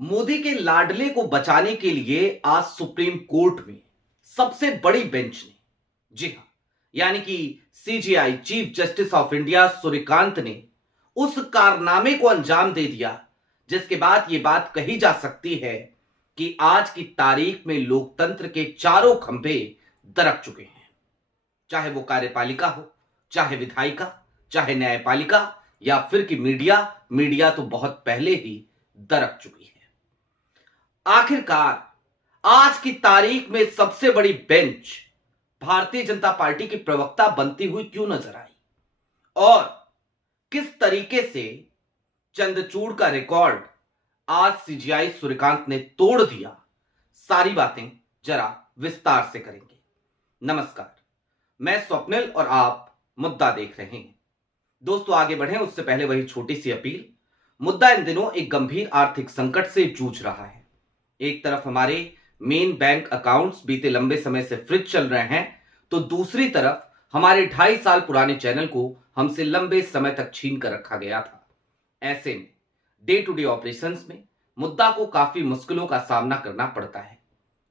मोदी के लाडले को बचाने के लिए आज सुप्रीम कोर्ट में सबसे बड़ी बेंच ने, जी हां, यानी कि CJI chief justice of India Suryakant ने उस कारनामे को अंजाम दे दिया जिसके बाद यह बात कही जा सकती है कि आज की तारीख में लोकतंत्र के चारों खंभे दरक चुके हैं। चाहे वो कार्यपालिका हो, चाहे विधायिका, चाहे न्यायपालिका या फिर कि मीडिया तो बहुत पहले ही दरक चुकी है। आखिरकार आज की तारीख में सबसे बड़ी बेंच भारतीय जनता पार्टी की प्रवक्ता बनती हुई क्यों नजर आई और किस तरीके से चंद्रचूड़ का रिकॉर्ड आज सीजेआई सूर्यकांत ने तोड़ दिया, सारी बातें जरा विस्तार से करेंगे। नमस्कार, मैं स्वप्निल और आप मुद्दा देख रहे हैं। दोस्तों, आगे बढ़ें उससे पहले वही छोटी सी अपील। मुद्दा इन दिनों एक गंभीर आर्थिक संकट से जूझ रहा है। एक तरफ हमारे मेन बैंक अकाउंट्स बीते लंबे समय से फ्रीज चल रहे हैं, तो दूसरी तरफ हमारे 2.5 साल पुराने चैनल को हमसे लंबे समय तक छीन कर रखा गया था। ऐसे में डे टू डे ऑपरेशंस में मुद्दा को काफी मुश्किलों का सामना करना पड़ता है।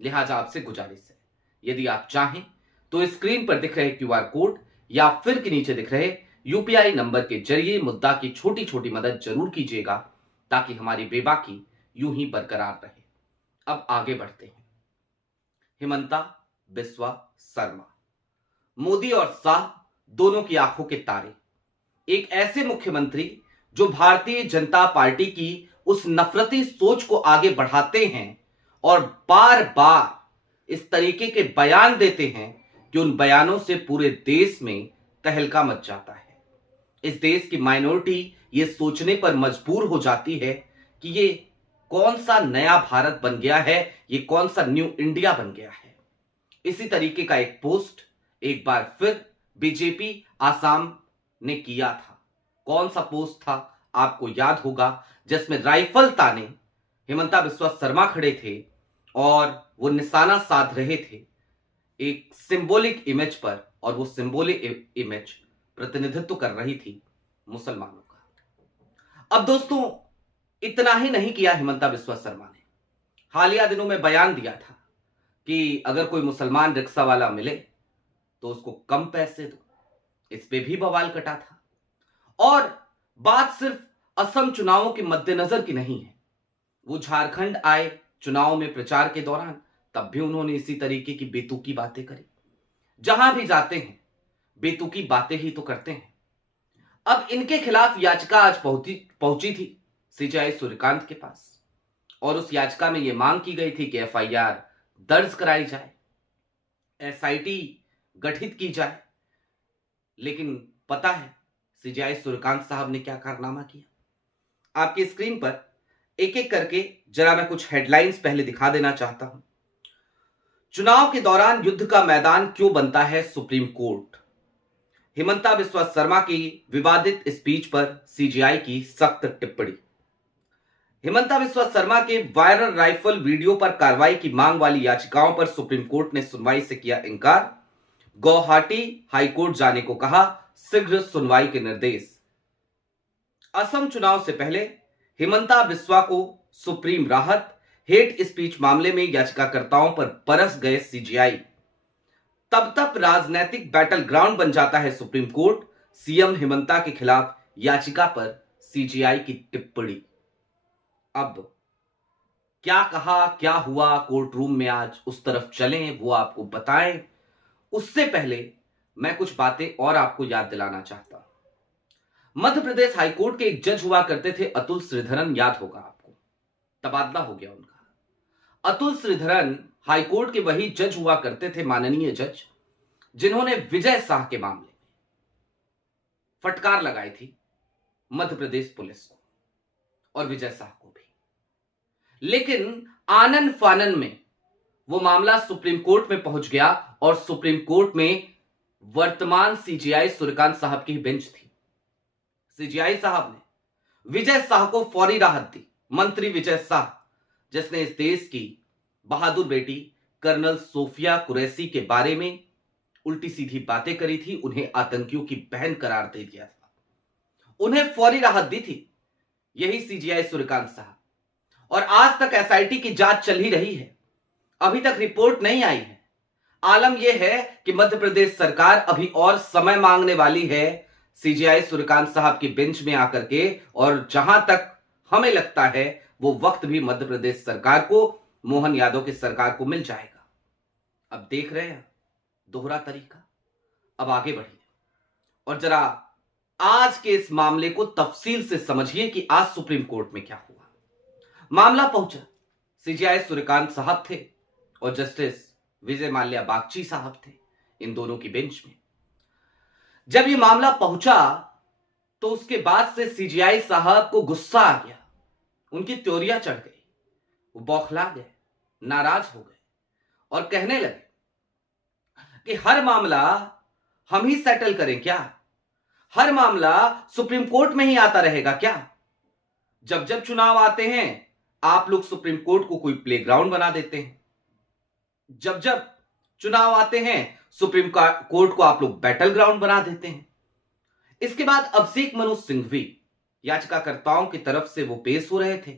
लिहाजा आपसे गुजारिश है, यदि आप चाहें तो स्क्रीन पर दिख रहे क्यूआर कोड या फिर के नीचे दिख रहे यूपीआई नंबर के जरिए मुद्दा की छोटी छोटी मदद जरूर कीजिएगा ताकि हमारी बेबाकी यूं ही बरकरार रहे। अब आगे बढ़ते हैं। हिमंता बिस्वा शर्मा, मोदी और शाह दोनों की आंखों के तारे, एक ऐसे मुख्यमंत्री जो भारतीय जनता पार्टी की उस नफरती सोच को आगे बढ़ाते हैं और बार बार इस तरीके के बयान देते हैं कि उन बयानों से पूरे देश में तहलका मच जाता है। इस देश की माइनॉरिटी ये सोचने पर मजबूर हो जाती है कि ये कौन सा नया भारत बन गया है, ये कौन सा न्यू इंडिया बन गया है। इसी तरीके का एक पोस्ट एक बार फिर बीजेपी आसाम ने किया था। कौन सा पोस्ट था आपको याद होगा, जिसमें राइफल ताने हिमंता बिस्वा शर्मा खड़े थे और वो निशाना साध रहे थे एक सिंबॉलिक इमेज पर, और वो सिंबॉलिक इमेज प्रतिनिधित्व कर रही थी मुसलमानों का। अब दोस्तों, इतना ही नहीं किया हिमंता बिस्वा शर्मा ने, हालिया दिनों में बयान दिया था कि अगर कोई मुसलमान रिक्शा वाला मिले तो उसको कम पैसे दो। इस पे भी बवाल कटा था। और बात सिर्फ असम चुनावों के मद्देनजर की नहीं है। वो झारखंड आए चुनाव में प्रचार के दौरान, तब भी उन्होंने इसी तरीके की बेतुकी बातें करी। जहां भी जाते हैं बेतुकी बातें ही तो करते हैं। अब इनके खिलाफ याचिका आज पहुंची थी सीजेआई सूर्यकांत के पास, और उस याचिका में यह मांग की गई थी कि एफआईआर दर्ज कराई जाए, एसआईटी गठित की जाए। लेकिन पता है सीजेआई सूर्यकांत साहब ने क्या कारनामा किया? आपकी स्क्रीन पर एक एक करके जरा मैं कुछ हेडलाइंस पहले दिखा देना चाहता हूं। चुनाव के दौरान युद्ध का मैदान क्यों बनता है सुप्रीम कोर्ट? हिमंता बिस्वा शर्मा की विवादित स्पीच पर सीजेआई की सख्त टिप्पणी। हिमंता बिस्वा शर्मा के वायरल राइफल वीडियो पर कार्रवाई की मांग वाली याचिकाओं पर सुप्रीम कोर्ट ने सुनवाई से किया इंकार। गुवाहाटी हाईकोर्ट जाने को कहा, शीघ्र सुनवाई के निर्देश। असम चुनाव से पहले हिमंता बिस्वा को सुप्रीम राहत। हेट स्पीच मामले में याचिकाकर्ताओं पर बरस गए सीजेआई। तब तक राजनीतिक बैटल ग्राउंड बन जाता है सुप्रीम कोर्ट। सीएम हिमंता के खिलाफ याचिका पर सीजेआई की टिप्पणी। अब क्या कहा, क्या हुआ कोर्ट रूम में, आज उस तरफ चलें, वो आपको बताएं। उससे पहले मैं कुछ बातें और आपको याद दिलाना चाहता हूं। मध्य प्रदेश हाईकोर्ट के एक जज हुआ करते थे अतुल श्रीधरन, याद होगा आपको, तबादला हो गया उनका। अतुल श्रीधरन हाईकोर्ट के वही जज हुआ करते थे, माननीय जज, जिन्होंने विजय शाह के मामले में फटकार लगाई थी मध्य प्रदेश पुलिस को और विजय शाह को भी। लेकिन आनन फानन में वो मामला सुप्रीम कोर्ट में पहुंच गया और सुप्रीम कोर्ट में वर्तमान सीजेआई सूर्यकांत साहब की बेंच थी। सीजेआई साहब ने विजय शाह को फौरी राहत दी। मंत्री विजय शाह, जिसने इस देश की बहादुर बेटी कर्नल सोफिया कुरैशी के बारे में उल्टी सीधी बातें करी थी, उन्हें आतंकियों की बहन करार दे दिया था, उन्हें फौरी राहत दी थी यही सीजेआई सूर्यकांत साहब। और आज आज तक एसआईटी की जांच चल ही रही है, अभी तक रिपोर्ट नहीं आई है। आलम यह है कि मध्य प्रदेश सरकार अभी और समय मांगने वाली है सीजेआई सूर्यकांत साहब की बेंच में आकर के, और जहां तक हमें लगता है वो वक्त भी मध्य प्रदेश सरकार को, मोहन यादव की सरकार को मिल जाएगा। अब देख रहे हैं दोहरा तरीका। अब आगे बढ़िए और जरा आज के इस मामले को तफसील से समझिए कि आज सुप्रीम कोर्ट में क्या हुआ। मामला पहुंचा, सीजेआई सूर्यकांत साहब थे और जस्टिस विजय माल्या बागची साहब थे, इन दोनों की बेंच में। जब ये मामला पहुंचा तो उसके बाद से सीजेआई साहब को गुस्सा आ गया, उनकी त्योरियां चढ़ गई, वो बौखला गए, नाराज हो गए और कहने लगे कि हर मामला हम ही सेटल करें क्या? हर मामला सुप्रीम कोर्ट में ही आता रहेगा क्या? जब जब चुनाव आते हैं आप लोग सुप्रीम कोर्ट को कोई प्लेग्राउंड बना देते हैं, जब जब चुनाव आते हैं सुप्रीम कोर्ट को आप लोग बैटल ग्राउंड बना देते हैं। इसके बाद अभिषेक मनु सिंघवी याचिकाकर्ताओं की तरफ से वो पेश हो रहे थे,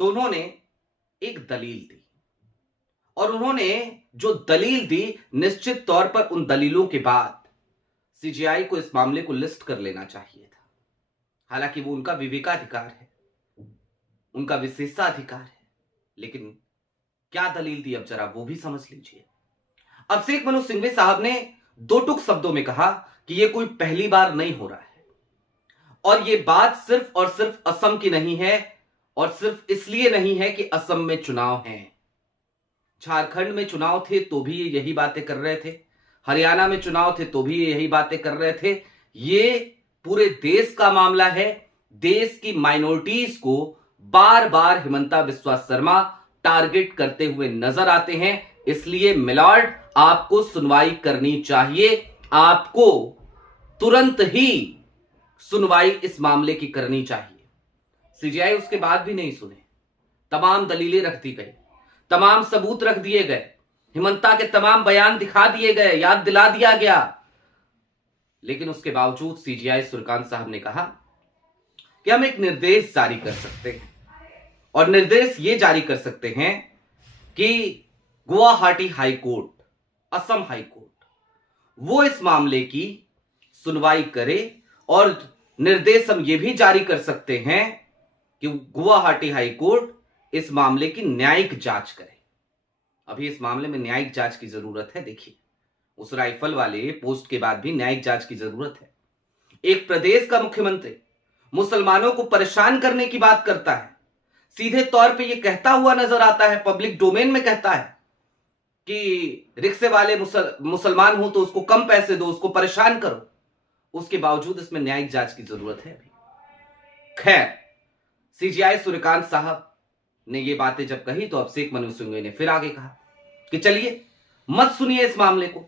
तो उन्होंने एक दलील दी, और उन्होंने जो दलील दी निश्चित तौर पर उन दलीलों के बाद सीजेआई को इस मामले को लिस्ट कर लेना चाहिए था। हालांकि वो उनका विवेकाधिकार है, उनका विशेषाधिकार है, लेकिन क्या दलील दी अब जरा वो भी समझ लीजिए। अभिषेक मनु सिंघवी साहब ने दो टुक शब्दों में कहा कि यह कोई पहली बार नहीं हो रहा है, और यह बात सिर्फ और सिर्फ असम की नहीं है, और सिर्फ इसलिए नहीं है कि असम में चुनाव हैं। झारखंड में चुनाव थे तो भी ये यही बातें कर रहे थे, हरियाणा में चुनाव थे तो भी ये यही बातें कर रहे थे। ये पूरे देश का मामला है। देश की माइनॉरिटीज को बार बार हिमंता बिस्वा शर्मा टारगेट करते हुए नजर आते हैं। इसलिए मिलॉर्ड आपको सुनवाई करनी चाहिए, आपको तुरंत ही सुनवाई इस मामले की करनी चाहिए। सीजेआई उसके बाद भी नहीं सुने, तमाम दलीलें रख दी गई, तमाम सबूत रख दिए गए, हिमंता के तमाम बयान दिखा दिए गए, याद दिला दिया गया, लेकिन उसके बावजूद सीजेआई सूर्यकांत साहब ने कहा कि हम एक निर्देश जारी कर सकते हैं, और निर्देश ये जारी कर सकते हैं कि Guwahati high court, Assam high court, वो इस मामले की सुनवाई करे, और निर्देश हम ये भी जारी कर सकते हैं कि गुवाहाटी हाई कोर्ट इस मामले की न्यायिक जांच करे। अभी इस मामले में न्यायिक जांच की जरूरत है। देखिए, उस राइफल वाले पोस्ट के बाद भी न्यायिक जांच की जरूरत है। एक प्रदेश का मुख्यमंत्री मुसलमानों को परेशान करने की बात करता है, सीधे तौर पे ये कहता हुआ नजर आता है, पब्लिक डोमेन में कहता है कि रिक्शे वाले मुसलमान हो तो उसको कम पैसे दो, उसको परेशान करो। उसके बावजूद इसमें न्यायिक जांच की जरूरत है अभी। खैर, सीजेआई सूर्यकांत साहब ने ये बातें जब कही तो अभिषेक मनु सिंघवी ने फिर आगे कहा कि चलिए मत सुनिए इस मामले को,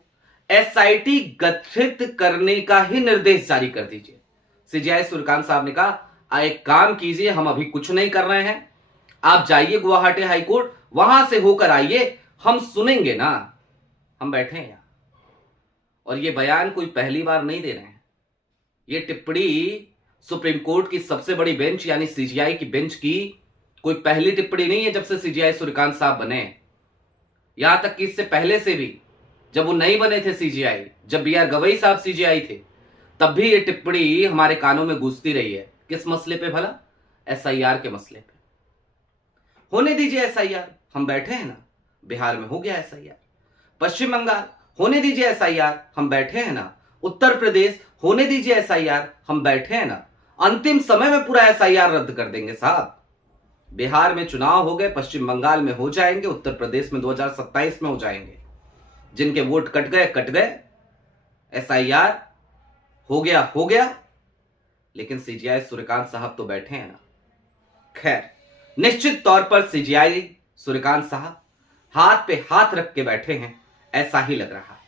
एसआईटी गठित करने का ही निर्देश जारी कर दीजिए। सीजेआई सूर्यकांत साहब ने कहा एक काम कीजिए, हम अभी कुछ नहीं कर रहे हैं, आप जाइए गुवाहाटी हाईकोर्ट, वहां से होकर आइए, हम सुनेंगे ना, हम बैठे हैं यहां। और ये बयान कोई पहली बार नहीं दे रहे हैं, ये टिप्पणी सुप्रीम कोर्ट की सबसे बड़ी बेंच यानी सीजेआई की बेंच की कोई पहली टिप्पणी नहीं है जब से सीजेआई सूर्यकांत साहब बने। यहां तक कि इससे पहले से भी, जब वो नहीं बने थे सीजेआई, जब बीआर गवई साहब सीजेआई थे, तब भी ये टिप्पणी हमारे कानों में गूंजती रही है। किस मसले पे भला? एसआईआर के मसले पे। होने दीजिए एसआईआर, हम बैठे हैं ना। बिहार में हो गया एसआईआर, पश्चिम बंगाल होने दीजिए एसआईआर, हम बैठे हैं ना। उत्तर प्रदेश होने दीजिए एसआईआर, हम बैठे हैं ना। अंतिम समय में पूरा एसआईआर रद्द कर देंगे साहब। बिहार में चुनाव हो गए, पश्चिम बंगाल में हो जाएंगे, उत्तर प्रदेश में 2027 में हो जाएंगे। जिनके वोट कट गए कट गए, एसआईआर हो गया, लेकिन सीजेआई सूर्यकांत साहब तो बैठे हैं ना। खैर, निश्चित तौर पर सीजेआई सूर्यकांत साहब हाथ पे हाथ रख के बैठे हैं, ऐसा ही लग रहा है।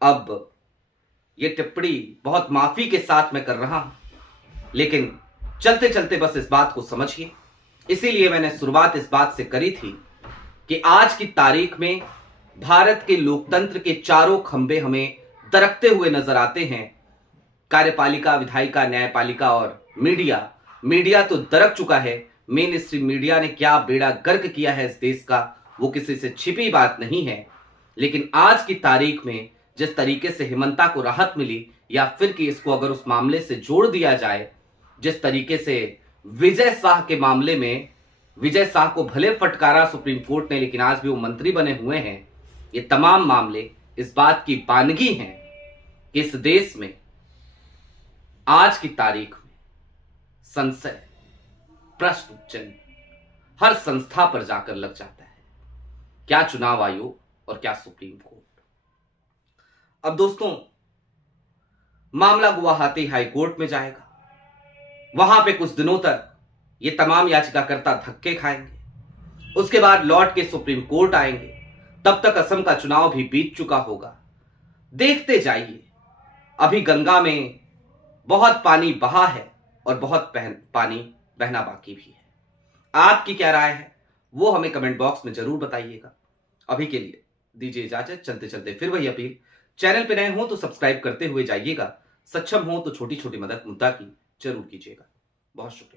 अब ये टिप्पणी बहुत माफी के साथ मैं कर रहा हूं, लेकिन चलते चलते बस इस बात को समझिए। इसीलिए मैंने शुरुआत इस बात से करी थी कि आज की तारीख में भारत के लोकतंत्र के चारों खंभे हमें दरकते हुए नजर आते हैं। कार्यपालिका, विधायिका, न्यायपालिका और मीडिया तो दरक चुका है, मेन स्ट्रीम मीडिया ने क्या बेड़ा गर्क किया है इस देश का, वो किसी से छिपी बात नहीं है। लेकिन आज की तारीख में जिस तरीके से हेमंता को राहत मिली, या फिर कि इसको अगर उस मामले से जोड़ दिया जाए, जिस तरीके से विजय शाह के मामले में विजय शाह को भले फटकारा सुप्रीम कोर्ट ने, लेकिन आज भी वो मंत्री बने हुए हैं। ये तमाम मामले इस बात की बानगी हैं कि इस देश में आज की तारीख में संशय, प्रश्न चिन्ह हर संस्था पर जाकर लग जाता है, क्या चुनाव आयोग और क्या सुप्रीम कोर्ट। अब दोस्तों, मामला गुवाहाटी हाई कोर्ट में जाएगा। वहां पे कुछ दिनों तक ये तमाम याचिकाकर्ता धक्के खाएंगे, उसके बाद लौट के सुप्रीम कोर्ट आएंगे। तब तक असम का चुनाव भी बीत चुका होगा। देखते जाइए, अभी गंगा में बहुत पानी बहा है और बहुत पानी बहना बाकी भी है। आपकी क्या राय है वो हमें कमेंट बॉक्स में जरूर बताइएगा। अभी के लिए दीजिए इजाजत। चलते चलते फिर वही अपील, चैनल पे नए हो तो सब्सक्राइब करते हुए जाइएगा, सक्षम हो तो छोटी छोटी मदद मुद्दा की जरूर कीजिएगा। बहुत शुक्रिया।